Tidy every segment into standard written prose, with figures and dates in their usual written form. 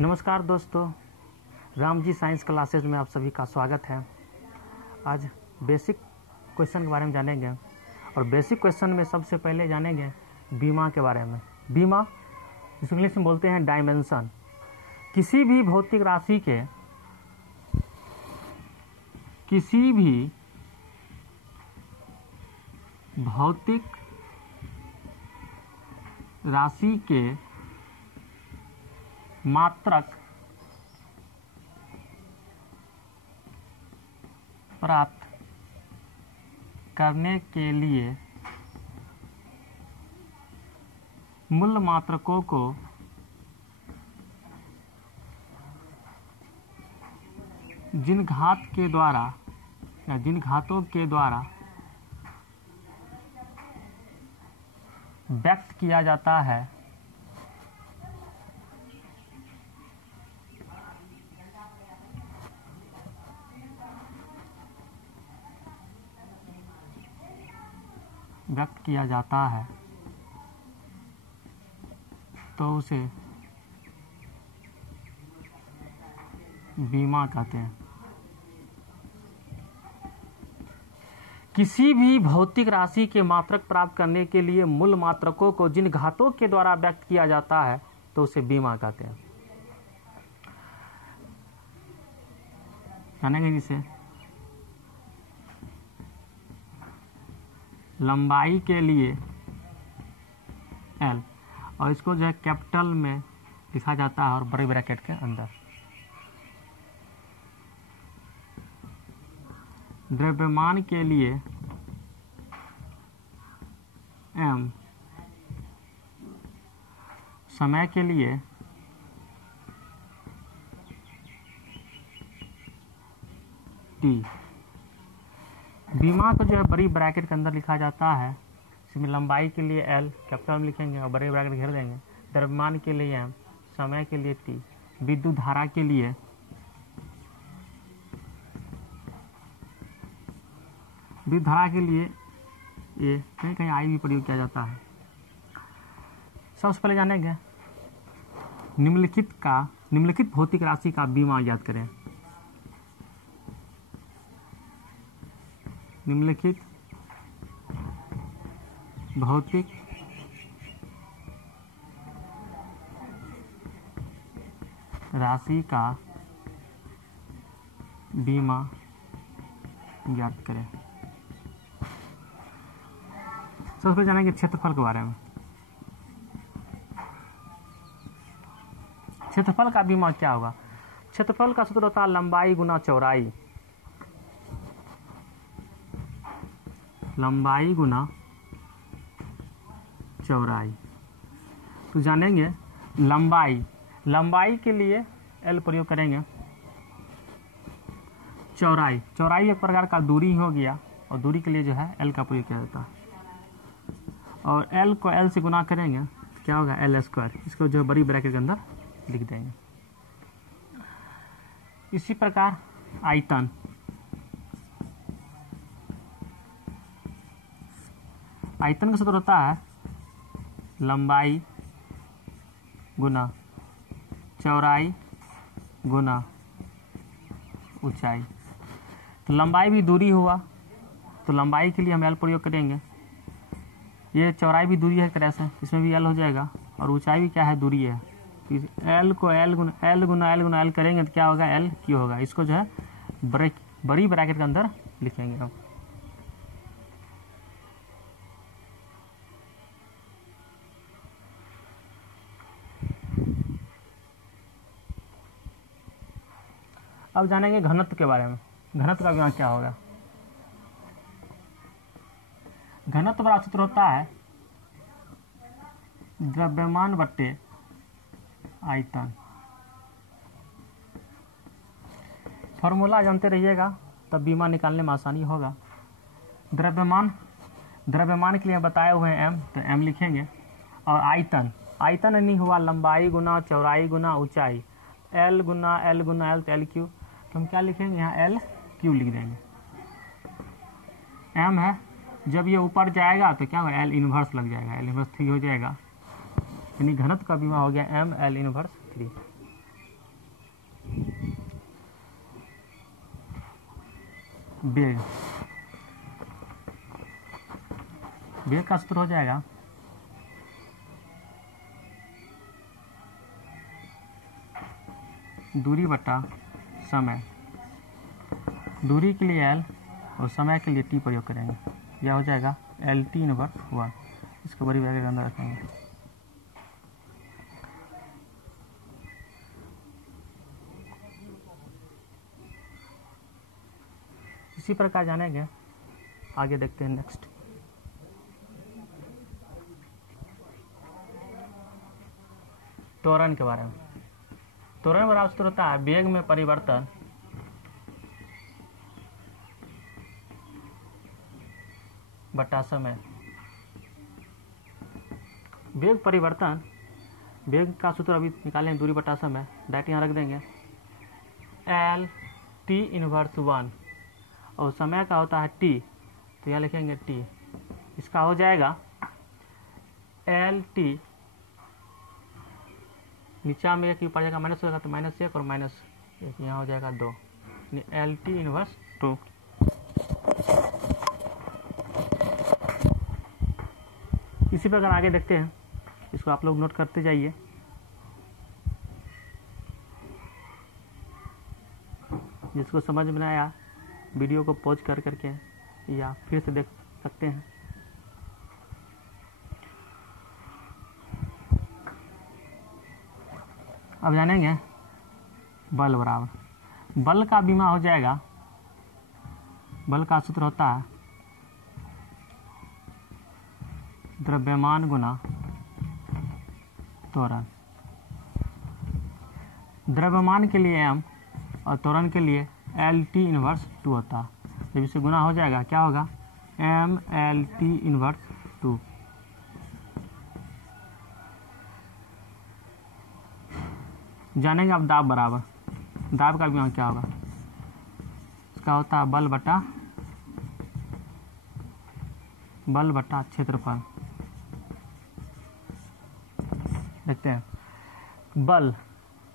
नमस्कार दोस्तों, Ram ji science classes में आप सभी का स्वागत है। आज बेसिक क्वेश्चन के बारे में जानेंगे और बेसिक क्वेश्चन में सबसे पहले जानेंगे बीमा के बारे में। बीमा जिसको इंग्लिश में बोलते हैं डायमेंशन। किसी भी भौतिक राशि के मात्रक प्राप्त करने के लिए मूल मात्रकों को जिन घातों के द्वारा व्यक्त किया जाता है तो उसे बीमा कहते हैं। किसी भी भौतिक राशि के मात्रक प्राप्त करने के लिए मूल मात्रकों को जिन घातों के द्वारा व्यक्त किया जाता है तो उसे बीमा कहते हैं। जानेंगे जिसे लंबाई के लिए L और इसको जो है कैपिटल में लिखा जाता है और बड़े ब्रैकेट के अंदर। द्रव्यमान के लिए M, समय के लिए T। बीमा को जो है बड़ी ब्रैकेट के अंदर लिखा जाता है। इसमें लंबाई के लिए L कैपिटल में लिखेंगे और बड़े ब्रैकेट घेर देंगे। द्रव्यमान के लिए M, समय के लिए T, विद्युत धारा के लिए ये कहीं कहीं I भी प्रयोग किया जाता है। सबसे पहले जानेंगे निम्नलिखित भौतिक राशि का बीमा याद करें। निम्नलिखित भौतिक राशि का बीमा याद करें। सबसे पहले जानेंगे क्षेत्रफल के बारे में। क्षेत्रफल का बीमा क्या होगा? क्षेत्रफल का सूत्र होता है लंबाई गुना चौड़ाई। लंबाई गुना चौड़ाई। तो जानेंगे लंबाई के लिए L प्रयोग करेंगे। चौड़ाई एक प्रकार का दूरी हो गया और दूरी के लिए जो है L का प्रयोग किया जाता है। और L को L से गुना करेंगे तो क्या होगा L²। इसको जो बड़ी ब्रैकेट के अंदर लिख देंगे। इसी प्रकार आयतन का सूत्र होता है लंबाई गुना चौड़ाई गुना ऊंचाई। तो लंबाई भी दूरी हुआ तो लंबाई के लिए हम L प्रयोग करेंगे। ये चौड़ाई भी दूरी है एक तरह से, इसमें भी L हो जाएगा। और ऊंचाई भी क्या है, दूरी है। L को L गुना L करेंगे तो क्या होगा L क्यों होगा। इसको जो है बड़ी ब्रैकेट के अंदर लिखेंगे हम। अब जानेंगे घनत्व के बारे में। घनत्व का बीमा क्या होगा? घनत्व का सूत्र होता है द्रव्यमान बट्टे आयतन। फॉर्मूला जानते रहिएगा तब बीमा निकालने में आसानी होगा। द्रव्यमान के लिए बताए हुए हैं M, तो M लिखेंगे। और आयतन नहीं हुआ लंबाई गुना चौड़ाई गुना ऊंचाई। L गुना L तो L क्यू। तो हम क्या लिखेंगे यहाँ L क्यू लिख देंगे। M है, जब ये ऊपर जाएगा तो क्या होगा L इनवर्स लग जाएगा, L इनवर्स 3 हो जाएगा। यानी घनत्व का बीमा हो गया M L इनवर्स 3। वेग, वेग का सूत्र हो जाएगा दूरी बटा समय। दूरी के लिए L और समय के लिए T प्रयोग करेंगे। यह हो जाएगा LT इनवर्स 1। इसको बड़ी बैग के अंदर रखेंगे। इसी प्रकार जानेंगे, आगे देखते हैं नेक्स्ट। त्वरण के बारे में। त्वरण बराबर सूत्र होता है वेग में परिवर्तन बटा समय। वेग परिवर्तन, वेग का सूत्र अभी निकालेंगे दूरी बटा समय, डायरेक्ट यहाँ रख देंगे L T इनवर्स 1 और समय का होता है T, तो यहाँ लिखेंगे T। इसका हो जाएगा L T, नीचा में एक ऊपर जाएगा माइनस होगा तो -1 और -1 यहाँ हो जाएगा 2, L T इनवर्स 2। इसी प्रकार आगे देखते हैं, इसको आप लोग नोट करते जाइए। जिसको समझ में आया वीडियो को पॉज कर करके या फिर से देख सकते हैं। अब जानेंगे बल बराबर। बल का बीमा हो जाएगा, बल का सूत्र होता है द्रव्यमान गुना त्वरण। द्रव्यमान के लिए m और त्वरण के लिए LT इनवर्स 2 होता है। जब इसे गुना हो जाएगा क्या होगा MLT इनवर्स 2। जानेंगे अब दाब बराबर। दाब का बीमा क्या होगा, इसका होता है बल बटा क्षेत्रफल। देखते हैं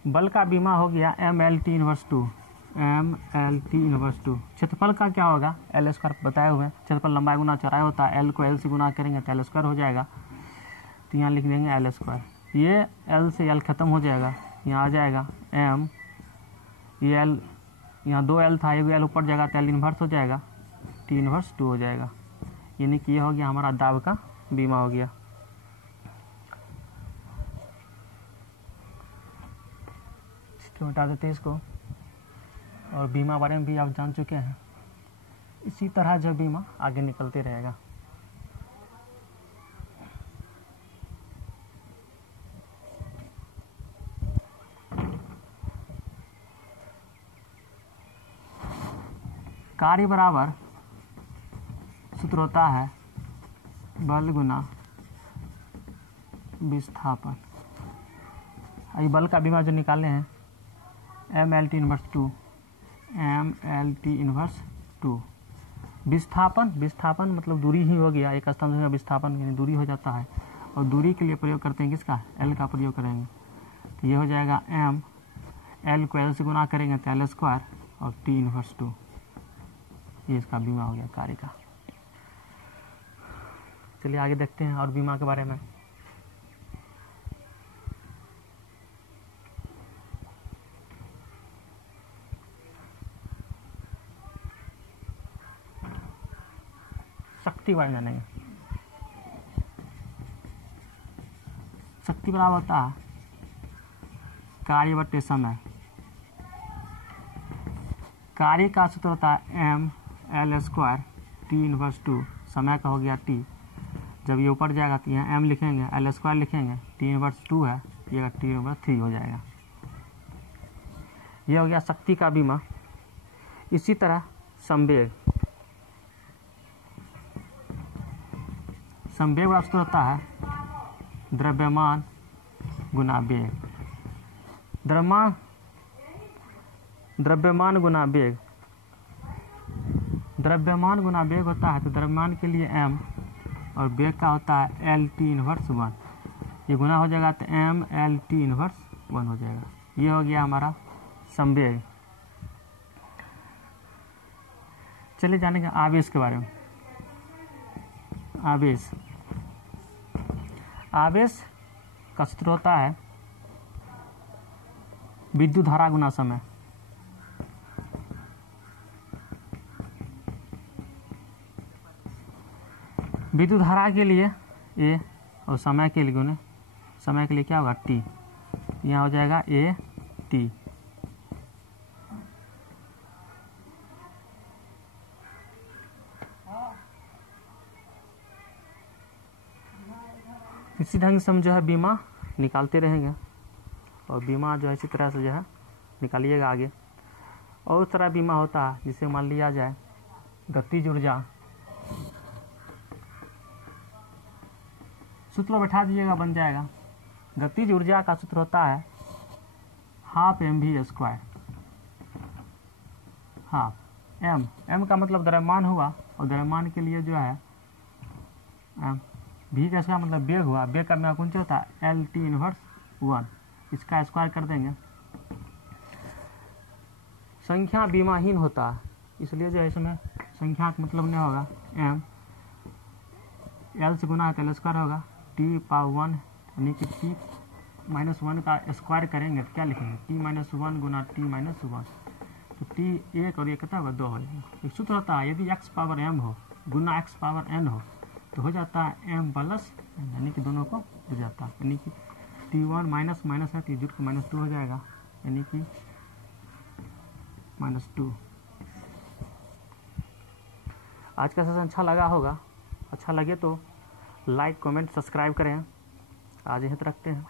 बल का बीमा हो गया MLT इनवर्स 2। MLT inverse 2। क्षेत्रफल का क्या होगा L स्क्वायर बताए हुए हैं। क्षेत्रफल लंबाई गुना चौड़ाई होता है, L को L से गुना करेंगे तो L स्क्वायर हो जाएगा, तो यहाँ लिख देंगे L स्क्वायर। ये L से L खत्म हो जाएगा, यहाँ आ जाएगा M, ये L, यहाँ 2 L था, एक L ऊपर जाएगा तो L इनवर्स हो जाएगा, T इनवर्स 2 हो जाएगा। यानी कि ये हो गया हमारा दाब का बीमा हो गया। इसको हटा देते हैं इसको, और बीमा बारे में भी आप जान चुके हैं। इसी तरह जो बीमा आगे निकलते रहेगा। कार्य बराबर सूत्र होता है बल गुना विस्थापन। ये बल का बीमा जो निकाले हैं MLT इनवर्स 2, MLT इनवर्स 2। विस्थापन मतलब दूरी ही हो गया, एक स्तंभ में विस्थापन यानी दूरी हो जाता है, और दूरी के लिए प्रयोग करते हैं किसका L का प्रयोग करेंगे, तो ये हो जाएगा M, L को L से गुना करेंगे तो L स्क्वायर और T इनवर्स 2। ये इसका बीमा हो गया कार्य का। चलिए आगे देखते हैं और बीमा के बारे में। शक्ति बारे में जानेंगे। शक्ति बराबर होता है कार्य बटे समय। कार्य का सूत्र होता है ML स्क्वायर T इनवर्स 2। समय का हो गया T, जब ये ऊपर जाएगा तो यहाँ M लिखेंगे, L स्क्वायर लिखेंगे, T इनवर्स 2 है, ये T इनवर्स 3 हो जाएगा। ये हो गया शक्ति का बीमा। इसी तरह संवेग का सूत्र होता है द्रव्यमान गुना वेग। द्रव्यमान गुना वेग। द्रव्यमान गुना वेग होता है तो द्रव्यमान के लिए M और वेग का होता है LT इनवर्स 1। ये गुना हो जाएगा तो MLT इनवर्स 1 हो जाएगा। ये हो गया हमारा संवेग। चलिए जानेंगे आवेश के बारे में। आवेश का सूत्र होता है विद्युत धारा गुना समय। विद्युत धारा के लिए ए और समय के लिए गुने, समय के लिए क्या होगा टी, यहाँ हो जाएगा ए टी। इसी ढंग से हम जो है बीमा निकालते रहेंगे और बीमा जो है इसी तरह से जो है निकालिएगा आगे। और उस तरह बीमा होता है जिसे मान लिया जाए गतिज ऊर्जा, सूत्र बैठा दीजिएगा बन जाएगा। गतिज ऊर्जा का सूत्र होता है हाफ mv²। हाफ एम का मतलब द्रव्यमान हुआ और द्रव्यमान के लिए जो है v का इसका मतलब वेग हुआ, वेग का व्याकुंच होता है LT−1, इसका स्क्वायर कर देंगे। संख्या बीमाहीन होता है इसलिए जो है इसमें संख्या का मतलब नहीं होगा, m L से गुना है L² होगा, T⁻1 यानी कि T-1 का स्क्वायर करेंगे तो क्या लिखेंगे T-1 गुना T-1, तो T 1 और 1 कितना होगा 2 हो जाएगा। एक सूत्र होता है यदि x⁻m हो गुना x⁻n हो तो हो जाता है m प्लस n, यानी कि दोनों को हो जाता है, यानी कि T1 माइनस माइनस है, T0 को -2 हो जाएगा, यानी कि -2। आज का सेशन अच्छा लगा होगा, अच्छा लगे तो लाइक कमेंट सब्सक्राइब करें। आज यहीं तक रखते हैं।